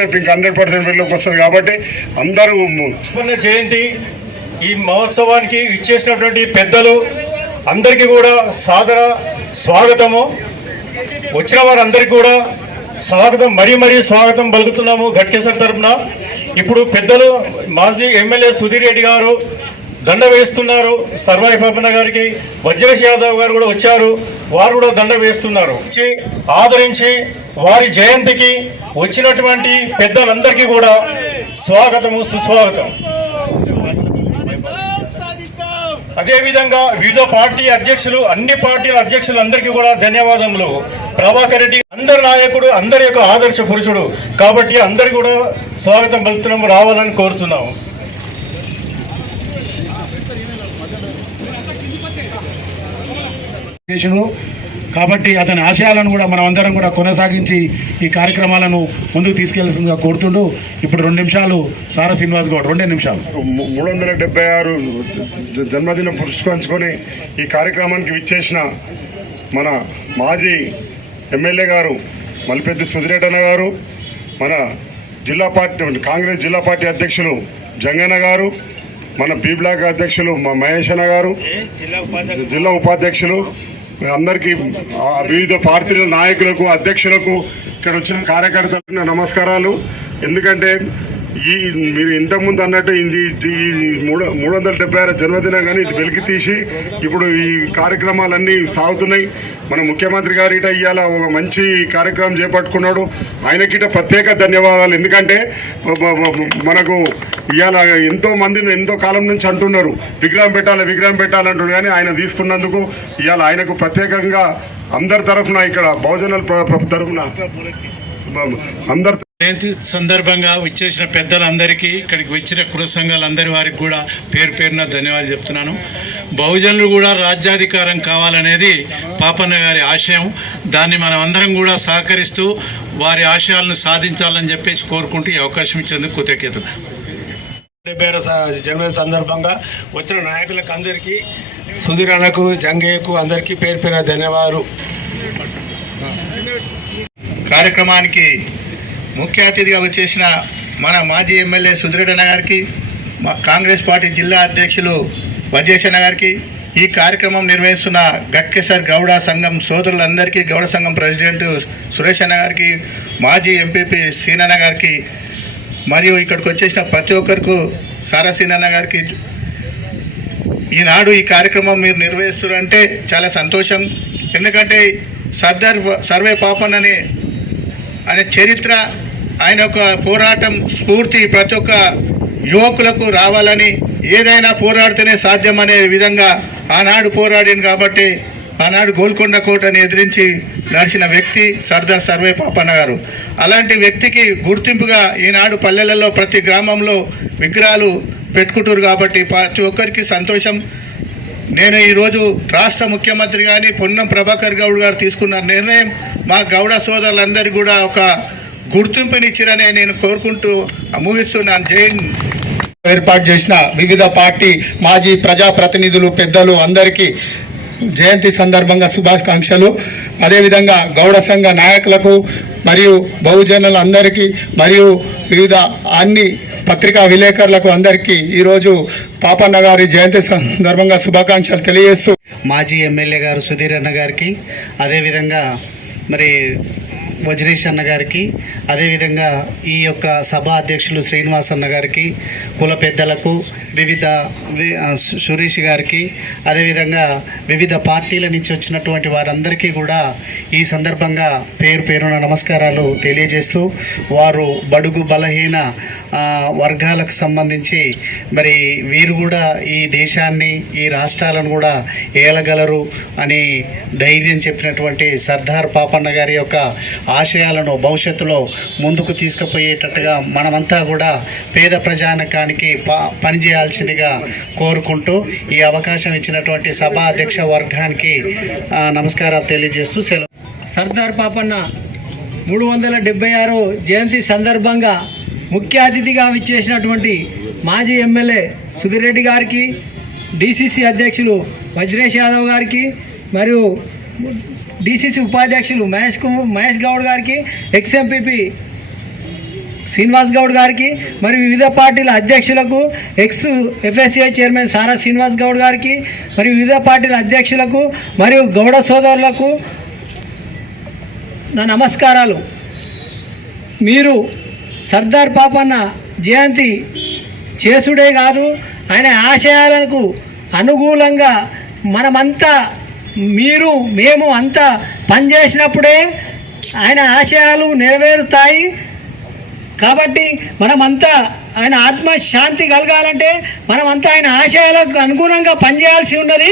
రేపు ఇంకా 100% వెలుగులోకి వస్తుంది. కాబట్టి అందరూ జయంతి ఈ మహోత్సవానికి ఇచ్చేసినటువంటి పెద్దలు అందరికీ కూడా సాదర స్వాగతము. వచ్చిన వారందరికీ కూడా స్వాగతం, మరీ స్వాగతం పలుకుతున్నాము ఘట్కేసర్ తరఫున. ఇప్పుడు పెద్దలు మాజీ ఎమ్మెల్యే సుధీర్ రెడ్డి గారు దండ వేస్తున్నారు. సర్వాయి పాపన్న గారికి వజ్రేష్ యాదవ్ గారు కూడా వచ్చారు, వారు కూడా దండ వేస్తున్నారు. ఆదరించి వారి జయంతికి వచ్చినటువంటి పెద్దలందరికీ కూడా స్వాగతము, సుస్వాగతం. అదేవిధంగా వివిధ పార్టీ అధ్యక్షులు, అన్ని పార్టీల అధ్యక్షులు అందరికీ కూడా ధన్యవాదములు. ప్రభాకర్ రెడ్డి అందరి నాయకుడు, అందరి యొక్క ఆదర్శ పురుషుడు కాబట్టి అందరికీ కూడా స్వాగతం పలుకుతున్నాము, రావాలని కోరుతున్నాము. కాబట్టి అతని ఆశయాలను కూడా మనం అందరం కూడా కొనసాగించి ఈ కార్యక్రమాలను ముందుకు తీసుకెళ్లాల్సిందిగా కోరుతుంటూ ఇప్పుడు 2 నిమిషాలు సారా శ్రీనివాస్ గౌడ్ 2 నిమిషాలు. 376 జన్మదినం పురస్కరించుకొని ఈ కార్యక్రమానికి విచ్చేసిన మన మాజీ ఎమ్మెల్యే గారు మల్లిపెద్ది సుధిరెడ్డి గారు, మన జిల్లా పార్టీ కాంగ్రెస్ జిల్లా పార్టీ అధ్యక్షులు జంగన్న గారు, మన బి బ్లాక్ అధ్యక్షులు మహేష్ అన్న గారు, జిల్లా ఉపాధ్యక్షులు అందరికీ, వివిధ పార్టీల నాయకులకు, అధ్యక్షులకు, ఇక్కడ వచ్చిన కార్యకర్తలకు నమస్కారాలు. ఎందుకంటే మీరు ఇంతకుముందు అన్నట్టు ఇది 376 జన్మదినం కానీ ఇది వెలికి తీసి ఇప్పుడు ఈ కార్యక్రమాలన్నీ సాగుతున్నాయి. మన ముఖ్యమంత్రి గారు ఇట ఇవాళ ఒక మంచి కార్యక్రమం చేపట్టుకున్నాడు. ఆయనకిట ప్రత్యేక ధన్యవాదాలు. ఎందుకంటే మనకు ఇవాళ ఎంతో మందిని ఎంతో కాలం నుంచి అంటున్నారు విగ్రహం పెట్టాలంటున్నారు, కానీ ఆయన తీసుకున్నందుకు ఇవాళ ఆయనకు ప్రత్యేకంగా అందరి తరఫున, ఇక్కడ బహుజనుల తరఫున అందరు జయంతి సందర్భంగా వచ్చేసిన పెద్దలందరికీ, ఇక్కడికి వచ్చిన కుల సంఘాలందరి వారికి కూడా పేరున ధన్యవాదాలు చెప్తున్నాను. బహుజనులు కూడా రాజ్యాధికారం కావాలనేది పాపన్న గారి ఆశయం. దాన్ని మనం అందరం కూడా సహకరిస్తూ వారి ఆశయాలను సాధించాలని చెప్పేసి కోరుకుంటూ ఈ అవకాశం ఇచ్చేందుకు కృతజ్ఞతలు. 70వ జన్మదిన సందర్భంగా వచ్చిన నాయకులకు అందరికీ, సుధీర్ అన్నకు, జంగయ్యకు అందరికీ పేరున ధన్యవాదాలు. కార్యక్రమానికి ముఖ్య అతిథిగా వచ్చేసిన మన మాజీ ఎమ్మెల్యే సుధిరెడ్డి అన్న గారికి, మా కాంగ్రెస్ పార్టీ జిల్లా అధ్యక్షులు వజ్రేష్ అన్న గారికి, ఈ కార్యక్రమం నిర్వహిస్తున్న ఘట్కేసర్ గౌడ సంఘం సోదరులందరికీ, గౌడ సంఘం ప్రెసిడెంట్ సురేష్ అన్న గారికి, మాజీ ఎంపీపీ సీనన్న గారికి, మరియు ఇక్కడికి వచ్చేసిన ప్రతి ఒక్కరికి, సారా సీనన్న గారికి, ఈనాడు ఈ కార్యక్రమం మీరు నిర్వహిస్తున్నారంటే చాలా సంతోషం. ఎందుకంటే సర్దార్ సర్వాయి పాపన్న అనే చరిత్ర, ఆయన ఒక పోరాటం స్ఫూర్తి ప్రతి ఒక్క యువకులకు రావాలని, ఏదైనా పోరాడితేనే సాధ్యం అనే విధంగా ఆనాడు పోరాడింది. కాబట్టి ఆనాడు గోల్కొండ కోటని ఎదిరించి నడిచిన వ్యక్తి సర్దార్ సర్వాయి పాపన్న గారు. అలాంటి వ్యక్తికి గుర్తింపుగా ఈనాడు పల్లెలలో ప్రతి గ్రామంలో విగ్రహాలు పెట్టుకుంటారు. కాబట్టి ప్రతి ఒక్కరికి సంతోషం. నేను ఈరోజు రాష్ట్ర ముఖ్యమంత్రి కానీ పొన్నం ప్రభాకర్ గౌడ్ గారు తీసుకున్న నిర్ణయం మా గౌడ సోదరులందరికీ కూడా ఒక గుర్తింపునిచ్చిరని నేను కోరుకుంటూ ముగిస్తున్నాను. ఏర్పాటు చేసిన వివిధ పార్టీ మాజీ ప్రజాప్రతినిధులు, పెద్దలు అందరికీ జయంతి సందర్భంగా శుభాకాంక్షలు. అదేవిధంగా గౌడ సంఘ నాయకులకు మరియు బహుజనులందరికీ మరియు వివిధ అన్ని పత్రికా విలేకరులకు అందరికీ ఈరోజు పాపన్న గారి జయంతి సందర్భంగా శుభాకాంక్షలు తెలియజేస్తూ, మాజీ ఎమ్మెల్యే గారు సుధీర్ అన్న గారికి, అదేవిధంగా మరి వజ్రేష్ అన్న గారికి, అదేవిధంగా ఈ యొక్క సభా అధ్యక్షులు శ్రీనివాస్ అన్న గారికి, కుల పెద్దలకు, వివిధ సురేష్ గారికి, అదేవిధంగా వివిధ పార్టీల నుంచి వచ్చినటువంటి వారందరికీ కూడా ఈ సందర్భంగా పేరున నమస్కారాలు తెలియజేస్తూ, వారు బడుగు బలహీన వర్గాలకు సంబంధించి మరి వీరు కూడా ఈ దేశాన్ని, ఈ రాష్ట్రాలను కూడా ఏలగలరు అని ధైర్యం చెప్పినటువంటి సర్దార్ పాపన్న గారి యొక్క ఆశయాలను భవిష్యత్తులో ముందుకు తీసుకుపోయేటట్టుగా మనమంతా కూడా పేద ప్రజానకానికి పనిచేయాల్సిందిగా కోరుకుంటూ ఈ అవకాశం ఇచ్చినటువంటి సభా అధ్యక్ష వర్గానికి నమస్కారాలు తెలియజేస్తూ సెలవు. సర్దార్ పాపన్న 376 జయంతి సందర్భంగా ముఖ్య అతిథిగా విచ్చేసినటువంటి మాజీ ఎమ్మెల్యే సుధీర్ రెడ్డి గారికి, డిసిసి అధ్యక్షులు వజ్రేష్ యాదవ్ గారికి, మరియు డిసిసి ఉపాధ్యక్షులు మహేష్ గౌడ్ గారికి, ఎక్స్ఎంపీపీ శ్రీనివాస్ గౌడ్ గారికి మరియు వివిధ పార్టీల అధ్యక్షులకు ఎక్స్ ఎఫ్ఎస్సిఐ చైర్మన్ సారా శ్రీనివాస్ గౌడ్ గారికి మరియు వివిధ పార్టీల అధ్యక్షులకు మరియు గౌడ సోదరులకు నా నమస్కారాలు. మీరు సర్దార్ పాపన్న జయంతి చేసుడే కాదు, ఆయన ఆశయాలకు అనుకూలంగా మనమంతా మేము అంతా పనిచేసినప్పుడే ఆయన ఆశయాలు నెరవేరుతాయి. కాబట్టి మనమంతా ఆయన ఆత్మశాంతి కలగాలంటే మనమంతా ఆయన ఆశయాలకు అనుగుణంగా పనిచేయాల్సి ఉన్నది.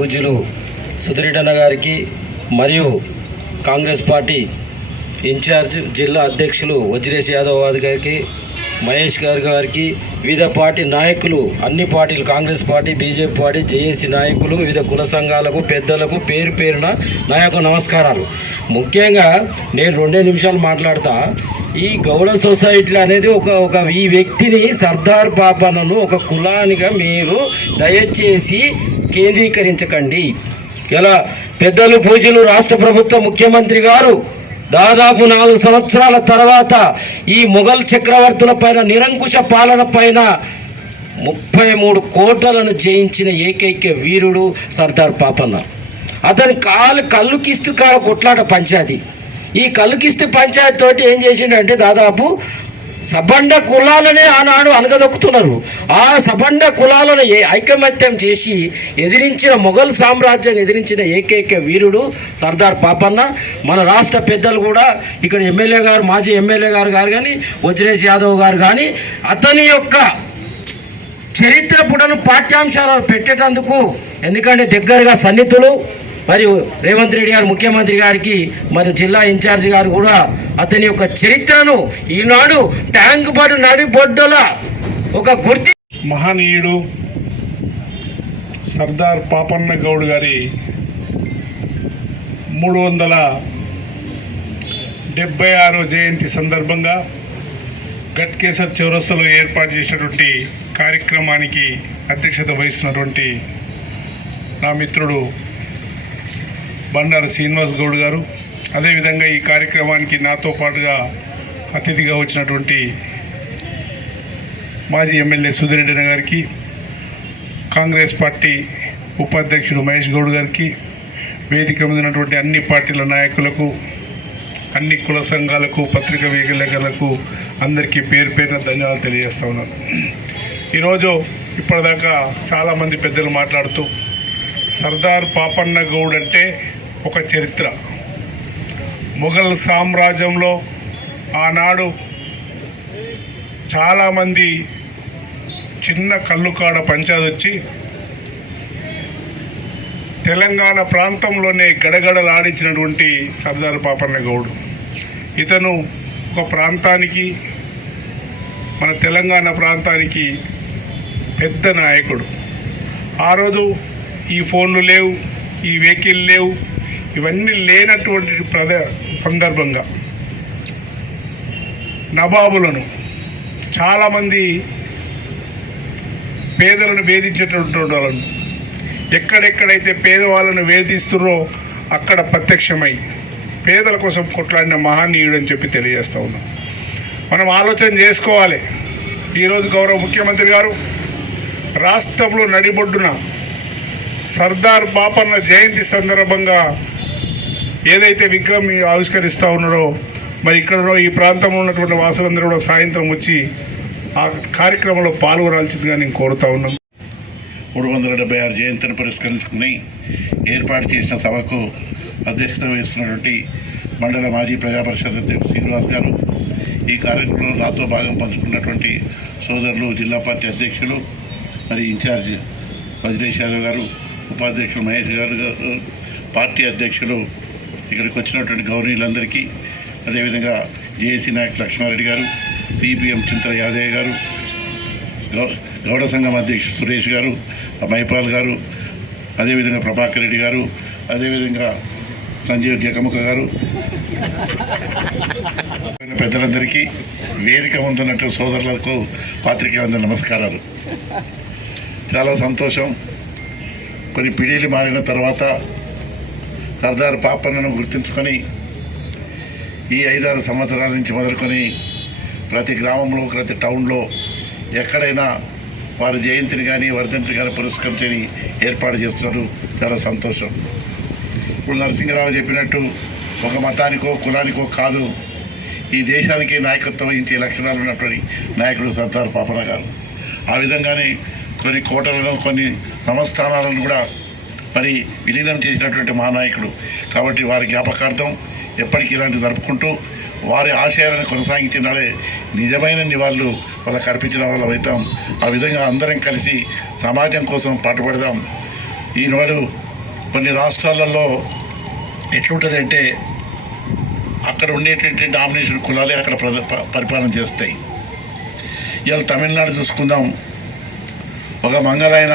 పూజ్యులు సుధీరెడ్డి గారికి మరియు కాంగ్రెస్ పార్టీ ఇన్ఛార్జ్ జిల్లా అధ్యక్షులు వజ్రేష్ యాదవ్ గారికి, మహేష్ గారికి, వివిధ పార్టీ నాయకులు, అన్ని పార్టీలు, Congress party, BJP party, JAC నాయకులు, వివిధ కుల సంఘాలకు, పెద్దలకు పేరు పేరున నా యొక్క నమస్కారాలు. ముఖ్యంగా నేను 2 నిమిషాలు మాట్లాడతా. ఈ గౌడ సొసైటీ అనేది ఈ వ్యక్తిని సర్దార్ పాపన్నను ఒక కులానిగా మీరు దయచేసి కేంద్రీకరించకండి. ఇలా పెద్దలు పూజలు రాష్ట్ర ప్రభుత్వ ముఖ్యమంత్రి గారు దాదాపు 4 సంవత్సరాల తర్వాత ఈ మొఘల్ చక్రవర్తుల పైన నిరంకుశ పాలన పైన 33 కోటలను జయించిన ఏకైక వీరుడు సర్దార్ పాపన్న. అతని కల్లుకిస్తూ కాడ కొట్లాట పంచాయతీ. ఈ కల్లుకిస్తూ పంచాయతీ తోటి ఏం చేసిండంటే దాదాపు సబండ కులాలనే ఆనాడు అనగదొక్కుతున్నారు. ఆ సబండ కులాలను ఐకమత్యం చేసి ఎదిరించిన మొఘల్ సామ్రాజ్యాన్ని ఎదిరించిన ఏకైక వీరుడు సర్దార్ పాపన్న. మన రాష్ట్ర పెద్దలు కూడా ఇక్కడ ఎమ్మెల్యే గారు, మాజీ ఎమ్మెల్యే గారు కానీ, వజ్రేష్ యాదవ్ గారు కానీ అతని యొక్క చరిత్ర పుటను పాఠ్యాంశాలు పెట్టేటందుకు, ఎందుకంటే దగ్గరగా సన్నిహితులు, మరియు రేవంత్ రెడ్డి గారు ముఖ్యమంత్రి గారికి మరియు జిల్లా ఇన్ఛార్జి గారు కూడా అతని యొక్క చరిత్రను ఈనాడు ట్యాంక్ బండ్ నడిబొడ్డుల ఒక గుర్తి. మహనీయుడు సర్దార్ పాపన్న గౌడ్ గారి 376వ జయంతి సందర్భంగా గట్కేసర్ చౌరస్తాలో ఏర్పాటు చేసినటువంటి కార్యక్రమానికి అధ్యక్షత వహిస్తున్నటువంటి నా మిత్రుడు బండారు శ్రీనివాస్ గౌడ్ గారు, అదేవిధంగా ఈ కార్యక్రమానికి నాతో పాటుగా అతిథిగా వచ్చినటువంటి మాజీ ఎమ్మెల్యే సుధీరెడ్డి గారికి, కాంగ్రెస్ పార్టీ ఉపాధ్యక్షుడు మహేష్ గౌడ్ గారికి, వేదిక మీద ఉన్నటువంటి అన్ని పార్టీల నాయకులకు, అన్ని కుల సంఘాలకు, పత్రికా విలేకరులకు అందరికీ పేరు పేరున ధన్యవాదాలు తెలియజేస్తా ఉన్నాను. ఈరోజు ఇప్పటిదాకా చాలామంది పెద్దలు మాట్లాడుతూ సర్దార్ పాపన్న గౌడ్ అంటే ఒక చరిత్ర. మొఘల్ సామ్రాజ్యంలో ఆనాడు చాలామంది చిన్న కల్లుకాడ పంచాయతీ వచ్చి తెలంగాణ ప్రాంతంలోనే గడగడలాడించినటువంటి సర్దార్ పాపన్న గౌడ్. ఇతను ఒక ప్రాంతానికి, మన తెలంగాణ ప్రాంతానికి పెద్ద నాయకుడు. ఆ రోజు ఈ ఫోన్లు లేవు, ఈ వెహికల్ లేవు, ఇవన్నీ లేనటువంటి సందర్భంగా నవాబులను, చాలామంది పేదలను వేధించేటువంటి వాళ్ళను, ఎక్కడెక్కడైతే పేదవాళ్ళను వేధిస్తున్నారో అక్కడ ప్రత్యక్షమై పేదల కోసం కొట్లాడిన మహనీయుడు అని చెప్పి తెలియజేస్తూ ఉన్నాం. మనం ఆలోచన చేసుకోవాలి. ఈరోజు గౌరవ ముఖ్యమంత్రి గారు రాష్ట్రంలో నడిబొడ్డున సర్దార్ పాపన్న జయంతి సందర్భంగా ఏదైతే విగ్రహం ఆవిష్కరిస్తూ ఉన్నారో, మరి ఇక్కడ ఈ ప్రాంతంలో ఉన్నటువంటి వాసులందరూ కూడా సాయంత్రం వచ్చి ఆ కార్యక్రమంలో పాల్గొనాల్సిందిగా నేను కోరుతా ఉన్నాను. 376 జయంతిని పురస్కరించుకుని ఏర్పాటు చేసిన సభకు అధ్యక్షత వహిస్తున్నటువంటి మండల మాజీ ప్రజాపరిషత్ అధ్యక్షుడు శ్రీనివాస్ గారు, ఈ కార్యక్రమంలో నాతో భాగం పంచుకున్నటువంటి సోదరులు జిల్లా పార్టీ అధ్యక్షులు మరి ఇన్ఛార్జ్ వజ్రేష్ యాదవ్ గారు, ఉపాధ్యక్షులు మహేష్ గారు, పార్టీ అధ్యక్షులు, ఇక్కడికి వచ్చినటువంటి గౌరవనీయులందరికీ, అదేవిధంగా జేఏసీ నాయకులు లక్ష్మారెడ్డి గారు, సిపిఎం చింతల యాదయ్య గారు, గౌడ సంఘం అధ్యక్షుడు సురేష్ గారు, మైపాల్ గారు, అదేవిధంగా ప్రభాకర్ రెడ్డి గారు, అదేవిధంగా సంజీవ్ జకముఖ గారు, పెద్దలందరికీ, వేదిక ఉంటున్నట్టు సోదరులకు, పాత్రికేయులందరూ నమస్కారాలు. చాలా సంతోషం. కొన్ని పీడీలు మారిన తర్వాత సర్దార్ పాపన్నను గుర్తుంచుకొని ఈ 5-6 సంవత్సరాల నుంచి మొదలుకొని ప్రతి గ్రామంలో ప్రతి టౌన్లో ఎక్కడైనా వారి జయంతిని కానీ వర్ధంతిని కానీ పురస్కరించి ఏర్పాటు చేస్తున్నారు. చాలా సంతోషం. ఇప్పుడు నరసింహరావు చెప్పినట్టు ఒక మతానికో కులానికో కాదు, ఈ దేశానికి నాయకత్వం వహించే లక్షణాలు ఉన్నటువంటి నాయకుడు సర్దార్ పాపన్న గారు. ఆ విధంగానే కొన్ని కోటలను కొన్ని సంస్థానాలను కూడా మరి విలీనం చేసినటువంటి మహానాయకుడు. కాబట్టి వారి జ్ఞాపకార్థం ఎప్పటికీ ఇలాంటి జరుపుకుంటూ వారి ఆశయాలను కొనసాగించినాడే నిజమైన నివాళులు వాళ్ళకి అర్పించిన వాళ్ళ అవుతాం. ఆ విధంగా అందరం కలిసి సమాజం కోసం పాటుపడదాం. ఈనాడు కొన్ని రాష్ట్రాలలో ఎట్లుంటుందంటే అక్కడ ఉండేటువంటి డామినేషన్ కులాలే అక్కడ పరిపాలన చేస్తాయి. ఇవాళ తమిళనాడు చూసుకుందాం, ఒక మంగళాయన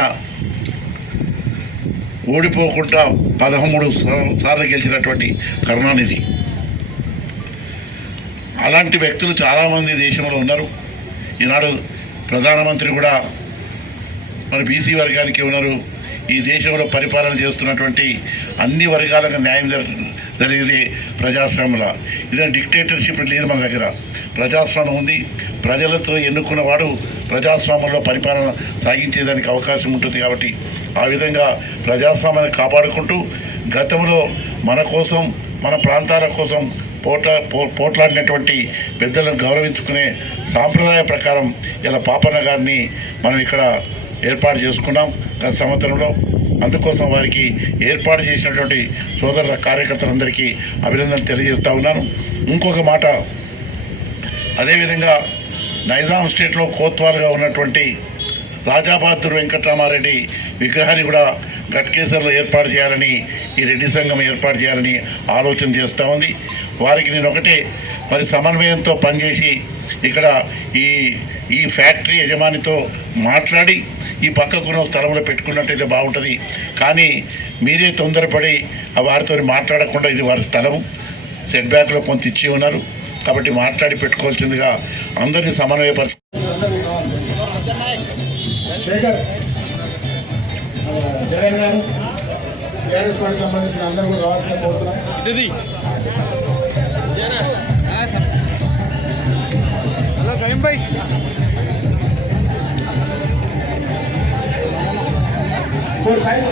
ఓడిపోకుండా 13 సార్లు గెలిచినటువంటి కరుణానిధి. అలాంటి వ్యక్తులు చాలామంది దేశంలో ఉన్నారు. ఈనాడు ప్రధానమంత్రి కూడా మరి బీసీ వర్గానికి ఉన్నారు. ఈ దేశంలో పరిపాలన చేస్తున్నటువంటి అన్ని వర్గాలకు న్యాయం జరిగేది ప్రజాస్వామ్యంలో. ఇదే డిక్టేటర్షిప్ లేదు మన దగ్గర. ప్రజాస్వామ్యం ఉంది. ప్రజలతో ఎన్నుకున్నవాడు ప్రజాస్వామ్యంలో పరిపాలన సాగించేదానికి అవకాశం ఉంటుంది. కాబట్టి ఆ విధంగా ప్రజాస్వామ్యాన్ని కాపాడుకుంటూ గతంలో మన కోసం మన ప్రాంతాల కోసం పోట్లాడినటువంటి పెద్దలను గౌరవించుకునే సాంప్రదాయ ప్రకారం ఇలా పాపన్న గారిని మనం ఇక్కడ ఏర్పాటు చేసుకున్నాం గత సంవత్సరంలో. అందుకోసం వారికి ఏర్పాటు చేసినటువంటి సోదరుల కార్యకర్తలందరికీ అభినందనలు తెలియజేస్తూ ఉన్నాను. ఇంకొక మాట, అదేవిధంగా నైజాం స్టేట్లో కోత్వాల్గా ఉన్నటువంటి రాజాబహదూర్ వెంకటరామారెడ్డి విగ్రహాన్ని కూడా గట్కేసర్లో ఏర్పాటు చేయాలని, ఈ రెడ్డి సంఘం ఏర్పాటు చేయాలని ఆలోచన చేస్తూ ఉంది. వారికి నేను ఒకటే మరి సమన్వయంతో పనిచేసి ఇక్కడ ఈ ఫ్యాక్టరీ యజమానితో మాట్లాడి ఈ పక్కకున్న స్థలంలో పెట్టుకున్నట్టయితే బాగుంటుంది. కానీ మీరే తొందరపడి వారితో మాట్లాడకుండా ఇది వారి స్థలము, సెట్ బ్యాక్లో కొంత ఇచ్చి ఉన్నారు కాబట్టి మాట్లాడి పెట్టుకోవాల్సిందిగా అందరినీ సమన్వయపరచు. శేఖర్ జగన్ గారు టీఆర్ఎస్ పార్టీకి సంబంధించిన అందరూ కూడా రావాల్సిన కోరుతున్నాం. హలో గయం భాయ్. Four five